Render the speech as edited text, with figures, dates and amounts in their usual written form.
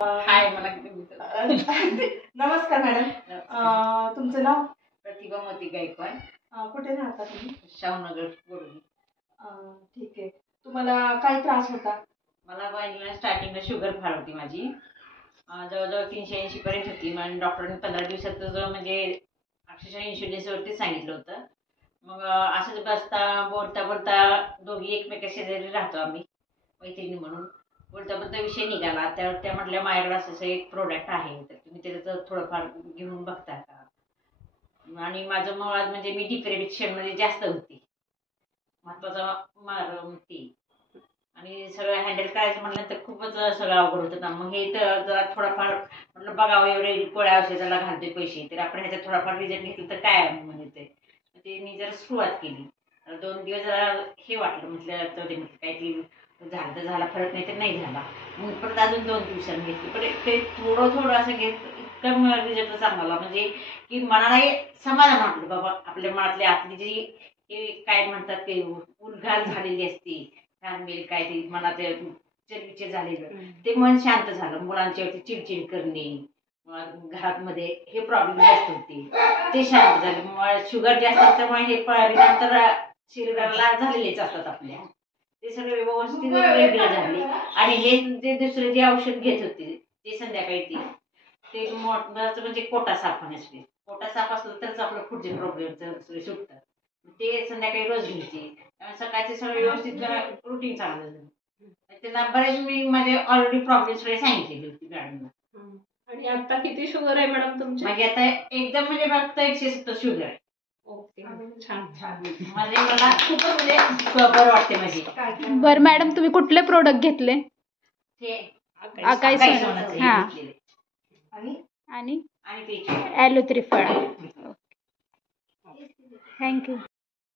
हाय मला नमस्कार मॅडम. तुमचं नाव? प्रतिभा मोती गायकवाड. कुठे राहता तुम्ही? शाहूनगर बोलली. ठीक आहे. तुम्हाला काय त्रास होता? मला पहिल्यांदा स्टार्टिंगला शुगर फार होती माझी. जवळजवळ 380 पर्यंत होती. मग डॉक्टरांनी 15 दिवसाचं म्हणजे अक्षरशः इन्शुरन्सवरती सांगितलं होतं. मग असंच बसता बोलता बोलता दोघी एकमेका शेजारी राहतो आम्ही मैत्रिणी म्हणून. बोलता बोलता विषय निघाला. त्या म्हटल्या माझ्याकडे असं एक प्रोडक्ट आहे तर तुम्ही त्याचं थोडंफार घेऊन बघता का. आणि माझं मुळात म्हणजे मी डिप्रेशनमध्ये जास्त होती. महत्वाचा मार ती आणि सगळं हँडल करायचं म्हटलं तर खूपच सगळं अवघड होतं ना. मग हे तर जरा थोडाफार म्हटलं बघावं एवढे गोळ्या औषधाला घालतोय पैसे तर आपण ह्याच्यात थोडाफार रिझल्ट घेतलं तर काय म्हणते ते मी जरा सुरुवात केली. 2 दिवस जरा हे वाटलं म्हटलं तर काहीतरी झालं तर झाला फरक नाही तर नाही झाला. मग परत अजून 2 दिवसांनी घेतली पण ते थोडं असं घेत इतकं रिझल्ट चांगला म्हणजे की मनाला समाधान वाटलं बाबा आपल्या मनातली आपली जी काय म्हणतात ते उलघाल झालेली असते घालमेल काय ते मनात चरविचे झालेलं ते मन शांत झालं. मुलांच्यावरती चिडचिड करणे घरात मध्ये हे प्रॉब्लेम जास्त होते ते शांत झाले. शुगर जास्त असल्यामुळे हे परिणाम तर शरीराला झालेलेच असतात आपल्या. ते सगळे व्यवस्थित वेगळे झाले आणि हे जे दुसरे जे औषध घेत होते ते संध्याकाळी ते महत्वाचं म्हणजे पोटा साफ होण्यासाठी. पोटा साफ असलं तरच आपलं पुढचे प्रॉब्लेम सगळे सुटतात. ते संध्याकाळी रोज घ्यायचे. सकाळचे सगळं व्यवस्थित रुटीन चांगलं झालं. त्यांना बरेच मी माझे ऑलरेडी प्रॉब्लेम सगळे सांगितलेले होते मॅडमला. आणि आता किती शुगर आहे मॅडम तुमची? माझी आता एकदम म्हणजे फक्त 170 शुगर आहे. ओके, छान छान. म्हणजे मला खूपच म्हणजे बरं वाटते माझी. बरं मॅडम तुम्ही कुठले प्रोडक्ट घेतले? हे आकाश सोनाचं हां घेतलेलं आहे. आणि आणि ते ॲलोथ्रिफळ. थँक्यू.